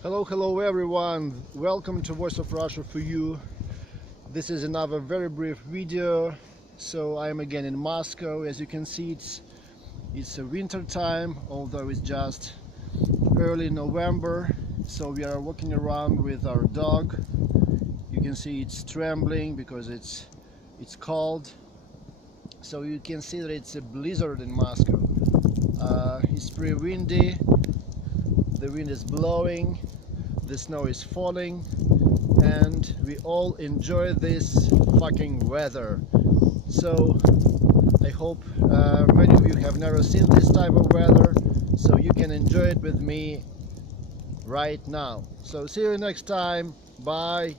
Hello everyone, welcome to Voice of Russia for you. This is another very brief video. So I'm again in Moscow. As you can see, it's a winter time, although it's just early November. So we are walking around with our dog. You can see it's trembling because it's cold. So you can see that it's a blizzard in Moscow. It's pretty windy. The wind is blowing, the snow is falling, and we all enjoy this fucking weather. So I hope many of you have never seen this type of weather, so you can enjoy it with me right now. So see you next time. Bye.